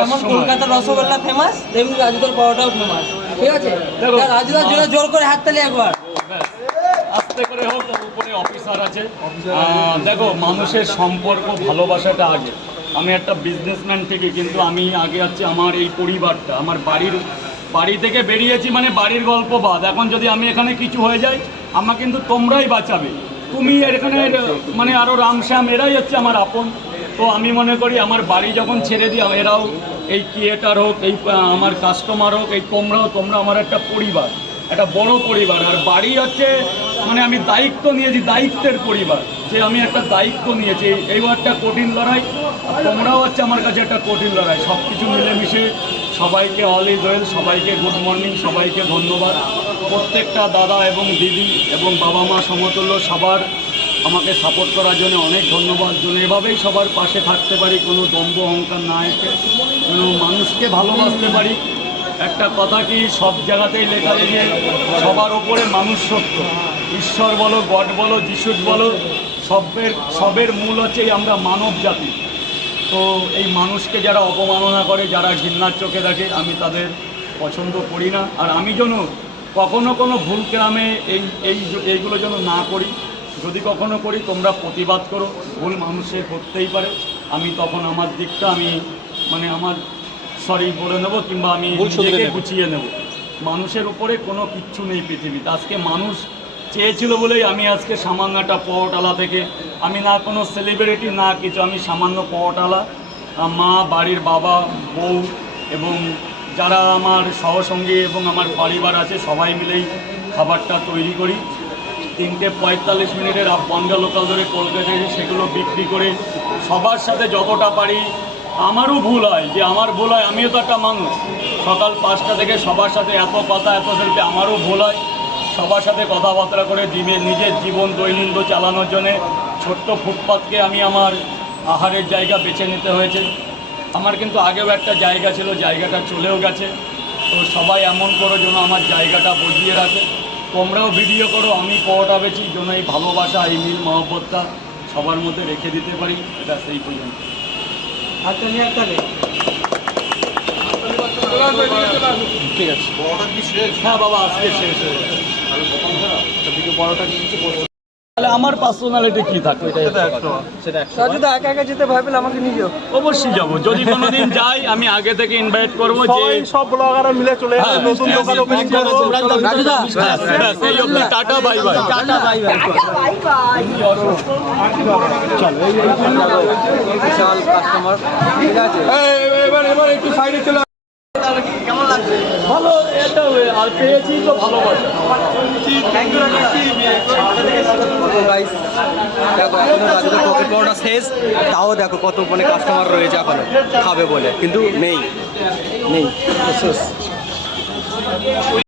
যেমন কলকাতার রসগোল্লা ফেমাস, তেমনি রাজুদার পরোটাও ফেমাস। ঠিক আছে, রাজুদার জন্য জোর করে হাততালি একবার। আস্তে করে হোক, উপরে অফিসার আছে। দেখো, মানুষের সম্পর্ক ভালোবাসাটা আগে। আমি একটা বিজনেসম্যান ঠিকই, কিন্তু আমি আগে হচ্ছে আমার এই পরিবারটা, আমার বাড়ি থেকে বেরিয়েছি মানে বাড়ির গল্প বাদ। এখন যদি আমি এখানে কিছু হয়ে যাই, আমার কিন্তু তোমরাই বাঁচাবে। তুমি এখানে মানে আরও রামশ্যাম, এরাই হচ্ছে আমার আপন। তো আমি মনে করি আমার বাড়ি যখন ছেড়ে দিই, এরাও এই ক্রিয়েটার হোক, এই আমার কাস্টমার হোক, এই তোমরা আমার একটা পরিবার, একটা বড় পরিবার। আর বাড়ি হচ্ছে মানে আমি দায়িত্ব নিয়েছি, দায়িত্বের পরিবার, যে আমি একটা দায়িত্ব নিয়েছি। এইবার একটা কঠিন লড়াই, তোমরাও হচ্ছে আমার কাছে একটা কঠিন লড়াই। সব কিছু মিলেমিশে সবাইকে অল ইজ ওয়েল, সবাইকে গুড মর্নিং, সবাইকে ধন্যবাদ। প্রত্যেকটা দাদা এবং দিদি এবং বাবা মা সমতুল্য সবার আমাকে সাপোর্ট করার জন্য অনেক ধন্যবাদ। জন্য এভাবেই সবার পাশে থাকতে পারি, কোনো দম্ভ অহংকার না এসে, কোনো মানুষকে ভালোবাসতে পারি। একটা কথা কি, সব জায়গাতেই লেখা যে সবার ওপরে মানুষ সত্য। ঈশ্বর বলো, গড বলো, যিশুস বলো, সবের মূল হচ্ছে আমরা মানব জাতি। তো এই মানুষকে যারা অপমাননা করে, যারা ঘৃণার চোখে দেখে, আমি তাদের পছন্দ করি না। আর আমি যেন কখনো কোনো ভুল গ্রামে এইগুলো যেন না করি। যদি কখনো করি, তোমরা প্রতিবাদ করো। ভুল মানুষের করতেই পারে, আমি তখন আমার দিকটা মানে আমার সরি বলে নেবো, কিংবা আমি নিজেকে গুছিয়ে নেব। মানুষের উপরে কোনো কিচ্ছু নেই পৃথিবীতে। আজকে মানুষ চেয়েছিল বলেই আমি আজকে সামান্য একটা পরোটালা থেকে, আমি না কোনো সেলিব্রিটি না কিছু, আমি সামান্য পরোটালা, মা, বাড়ির বাবা, বউ এবং যারা আমার সহসঙ্গী এবং আমার পরিবার আছে, সবাই মিলেই খাবারটা তৈরি করি। 3:45 মিনিটের বনগা লোকাল ধরে কলকাতায় এসে সেগুলো বিক্রি করে সবার সাথে যতটা পারি। আমারও ভুল হয়, যে আমার ভুল হয়, আমিও তো একটা মানুষ। সকাল 5টা থেকে সবার সাথে এত কথা, এত সেলফি, আমারও ভুল হয়। সবার সাথে কথাবার্তা করে নিজের জীবন দৈনন্দিন চালানোর জন্যে ছোট্ট ফুটপাথকে আমি আমার আহারের জায়গা বেছে নিতে হয়েছে। আমার কিন্তু আগেও একটা জায়গা ছিল, জায়গাটা চলেও গেছে। তো সবাই এমন করো যেন আমার জায়গাটা বজিয়ে রাখে। তোমরাও ভিডিও করো, আমি পরোটা বেচি, যেন এই ভালোবাসা, এই মিল মহব্বতটা সবার মধ্যে রেখে দিতে পারি। এটা সেই পর্যন্ত। ঠিক আছে, হ্যাঁ বাবা, আজকে শেষ হয়ে গেছে। তাহলে আমার পার্সোনালিটি কি থাকবে? রাজুদা একা একা যেতে ভয় পেলে আমাকে নিয়ে যাও। অবশ্যই যাবো, যদি কোনোদিন যাই আমি আগে থেকে ইনভাইট করবো, যে সব ব্লগাররা মিলে চলে যাবে, নতুন দোকান ওপেনিং করব। রাজুদা এই অবধি tata, bye bye. Tata, bye bye. চলো, এই বিশাল কাস্টমার। ঠিক আছে, এবার একটু সাইডে চলে। কেমন লাগছে? ভালো, এটা আর পেয়েছি তো ভালোবাসা। গাইস, দেখো এখনো রাজুদার পকেট পরোটা শেষ, তাও দেখো কত মানে কাস্টমার রয়েছে এখনো খাবে বলে, কিন্তু নেই শেষ।